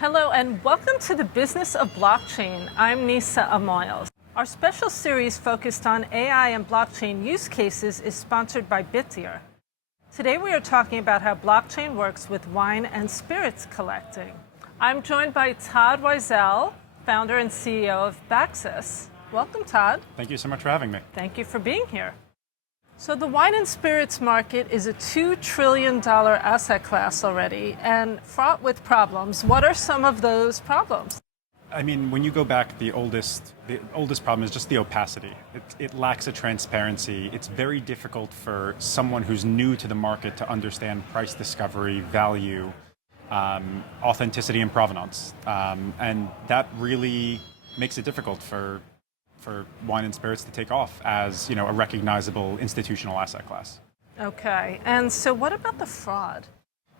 Hello and welcome to the Business of Blockchain. I'm Nisa Amoils. Our special series focused on AI and blockchain use cases is sponsored by Bittier. Today we are talking about how blockchain works with wine and spirits collecting. I'm joined by Todd Wiesel, founder and CEO of Baxus. Welcome, Todd. Thank you so much for having me. Thank you for being here. So the wine and spirits market is a $2 trillion asset class already and fraught with problems. What are some of those problems? I mean, when you go back, the oldest problem is just the opacity. It lacks a transparency. It's very difficult for someone who's new to the market to understand price discovery, value, authenticity, and provenance. And that really makes it difficult for wine and spirits to take off as, a recognizable institutional asset class. Okay, and so what about the fraud?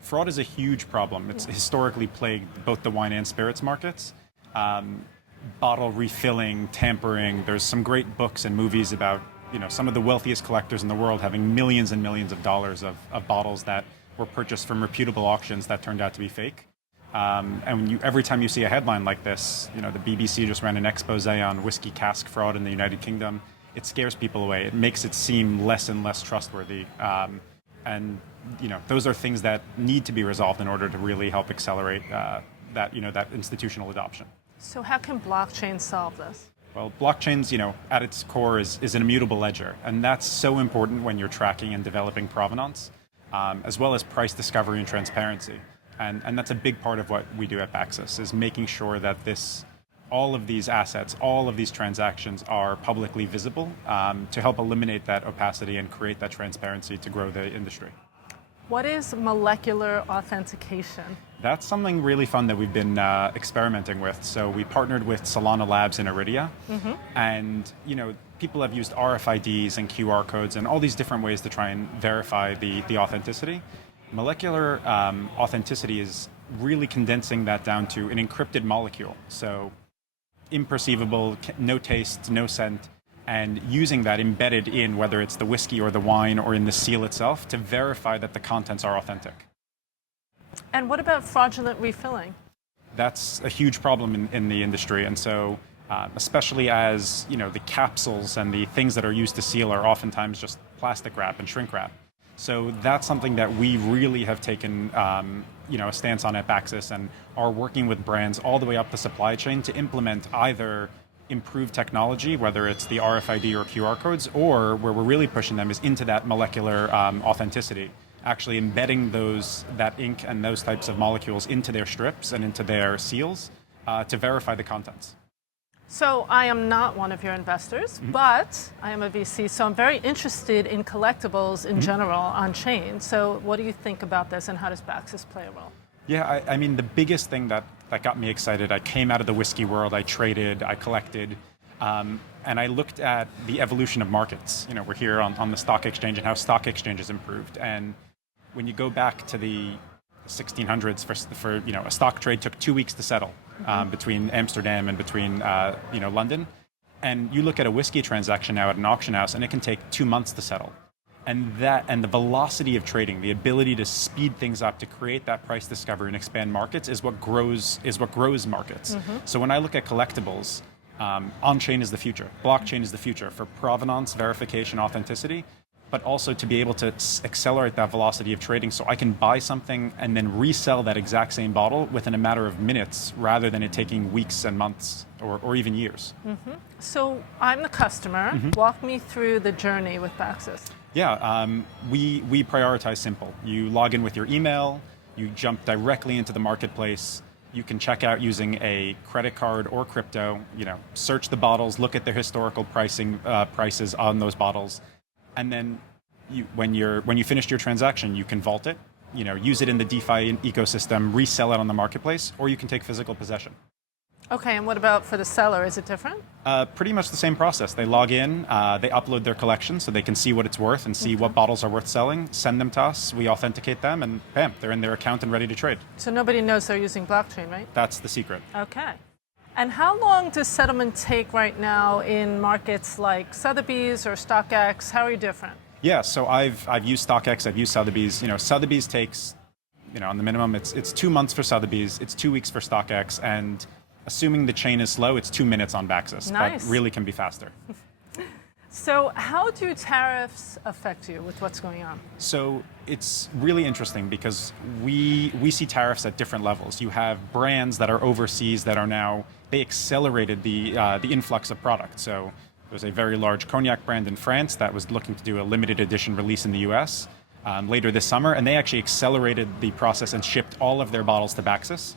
Fraud is a huge problem. It's historically plagued both the wine and spirits markets. Bottle refilling, tampering. There's some great books and movies about, some of the wealthiest collectors in the world having millions and millions of dollars of bottles that were purchased from reputable auctions that turned out to be fake. And every time you see a headline like this, the BBC just ran an expose on whiskey cask fraud in the United Kingdom. It scares people away. It makes it seem less and less trustworthy. And those are things that need to be resolved in order to really help accelerate that institutional adoption. So how can blockchain solve this? Well, blockchains, at its core is an immutable ledger, and that's so important when you're tracking and developing provenance, as well as price discovery and transparency. And that's a big part of what we do at Baxus, is making sure that all of these assets, all of these transactions are publicly visible to help eliminate that opacity and create that transparency to grow the industry. What is molecular authentication? That's something really fun that we've been experimenting with. So we partnered with Solana Labs in Iridia, and people have used RFIDs and QR codes and all these different ways to try and verify the authenticity. Molecular authenticity is really condensing that down to an encrypted molecule. So imperceivable, no taste, no scent, and using that embedded in whether it's the whiskey or the wine or in the seal itself to verify that the contents are authentic. And what about fraudulent refilling? That's a huge problem in the industry. And so especially as the capsules and the things that are used to seal are oftentimes just plastic wrap and shrink wrap. So that's something that we really have taken a stance on at Baxus and are working with brands all the way up the supply chain to implement either improved technology, whether it's the RFID or QR codes, or where we're really pushing them is into that molecular authenticity, actually embedding that ink and those types of molecules into their strips and into their seals to verify the contents. So I am not one of your investors, but I am a VC, so I'm very interested in collectibles in general on chain. So what do you think about this, and how does Baxus play a role? Yeah, I mean, the biggest thing that got me excited, I came out of the whiskey world, I traded, I collected, and I looked at the evolution of markets. We're here on the stock exchange and how stock exchanges improved. And when you go back to the 1600s, for a stock trade took 2 weeks to settle between Amsterdam and between London, and you look at a whiskey transaction now at an auction house, and it can take 2 months to settle. And the velocity of trading, the ability to speed things up to create that price discovery and expand markets is what grows markets. So when I look at collectibles, on-chain is the future, blockchain is the future for provenance, verification, authenticity, but also to be able to accelerate that velocity of trading so I can buy something and then resell that exact same bottle within a matter of minutes rather than it taking weeks and months or even years. So I'm the customer. Walk me through the journey with Baxus. Yeah, we prioritize simple. You log in with your email, you jump directly into the marketplace, you can check out using a credit card or crypto, search the bottles, look at the historical prices on those bottles. And then when you finished your transaction, you can vault it, use it in the DeFi ecosystem, resell it on the marketplace, or you can take physical possession. Okay, and what about for the seller? Is it different? Pretty much the same process. They log in, they upload their collection so they can see what it's worth and see what bottles are worth selling, send them to us, we authenticate them, and bam, they're in their account and ready to trade. So nobody knows they're using blockchain, right? That's the secret. Okay. And how long does settlement take right now in markets like Sotheby's or StockX? How are you different? Yeah, so I've used StockX, I've used Sotheby's. Sotheby's takes on the minimum, it's 2 months for Sotheby's, it's 2 weeks for StockX, and assuming the chain is slow, it's 2 minutes on Baxus. Nice. But really can be faster. So how do tariffs affect you with what's going on? So it's really interesting because we see tariffs at different levels. You have brands that are overseas that are now, they accelerated the influx of product. So there's a very large cognac brand in France that was looking to do a limited edition release in the US later this summer, and they actually accelerated the process and shipped all of their bottles to Baxus.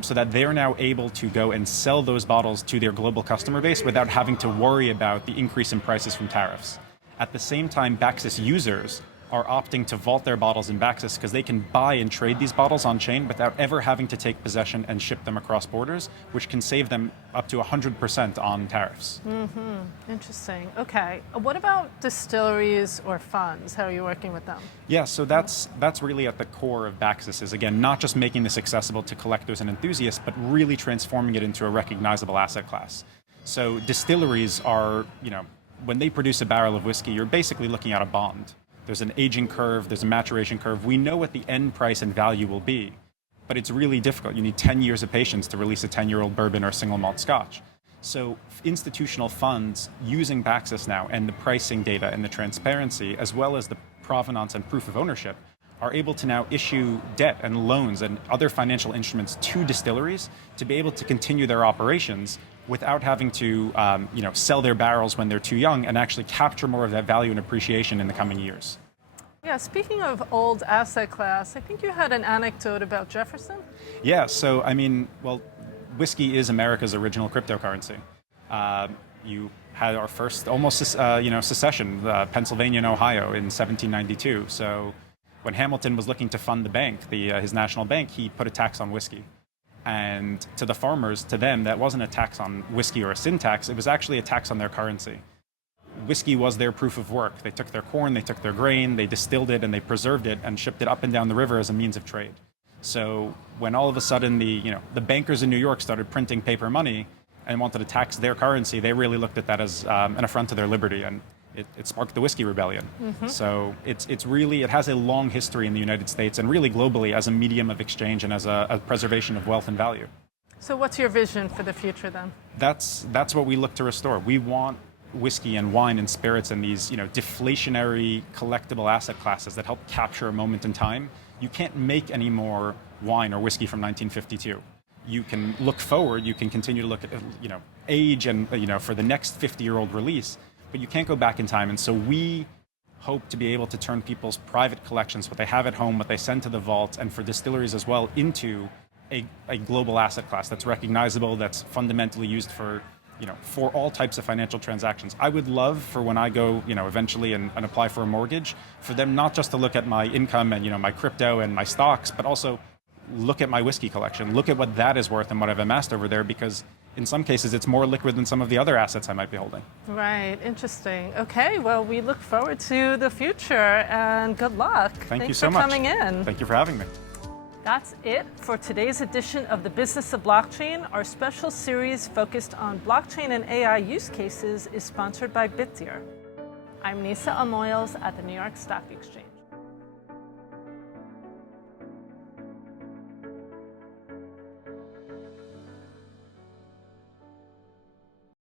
So that they're now able to go and sell those bottles to their global customer base without having to worry about the increase in prices from tariffs. At the same time, Baxus users are opting to vault their bottles in Baxus because they can buy and trade these bottles on chain without ever having to take possession and ship them across borders, which can save them up to 100% on tariffs. Interesting. Okay. What about distilleries or funds? How are you working with them? Yeah, so that's really at the core of Baxus, is again, not just making this accessible to collectors and enthusiasts, but really transforming it into a recognizable asset class. So distilleries are, when they produce a barrel of whiskey, you're basically looking at a bond. There's an aging curve, there's a maturation curve. We know what the end price and value will be, but it's really difficult. You need 10 years of patience to release a 10-year-old bourbon or single malt scotch. So institutional funds using Baxus now, and the pricing data and the transparency, as well as the provenance and proof of ownership, are able to now issue debt and loans and other financial instruments to distilleries to be able to continue their operations without having to sell their barrels when they're too young, and actually capture more of that value and appreciation in the coming years. Yeah, speaking of old asset class, I think you had an anecdote about Jefferson? Yeah, so whiskey is America's original cryptocurrency. You had our first almost secession, Pennsylvania and Ohio in 1792. So when Hamilton was looking to fund the bank, his national bank, he put a tax on whiskey. And to the farmers, to them, that wasn't a tax on whiskey or a sin tax, it was actually a tax on their currency. Whiskey was their proof of work. They took their corn, they took their grain, they distilled it, and they preserved it and shipped it up and down the river as a means of trade. So when all of a sudden the bankers in New York started printing paper money and wanted to tax their currency, they really looked at that as an affront to their liberty, and it sparked the Whiskey Rebellion. So it has a long history in the United States and really globally as a medium of exchange and as a preservation of wealth and value. So what's your vision for the future then? That's what we look to restore. We want whiskey and wine and spirits and these deflationary collectible asset classes that help capture a moment in time. You can't make any more wine or whiskey from 1952. You can look forward, you can continue to look at age and for the next 50-year-old release, but you can't go back in time. And so we hope to be able to turn people's private collections, what they have at home, what they send to the vault, and for distilleries as well, into a global asset class that's recognizable, that's fundamentally used for all types of financial transactions. I would love for when I go, eventually and apply for a mortgage, for them not just to look at my income and, my crypto and my stocks, but also look at my whiskey collection, look at what that is worth and what I've amassed over there, because in some cases it's more liquid than some of the other assets I might be holding. Right, interesting. Okay, well, we look forward to the future and good luck. Thank you so much. Thanks for coming in. Thank you for having me. That's it for today's edition of The Business of Blockchain. Our special series focused on blockchain and AI use cases is sponsored by Bitdeer. I'm Nisa Amoils at the New York Stock Exchange.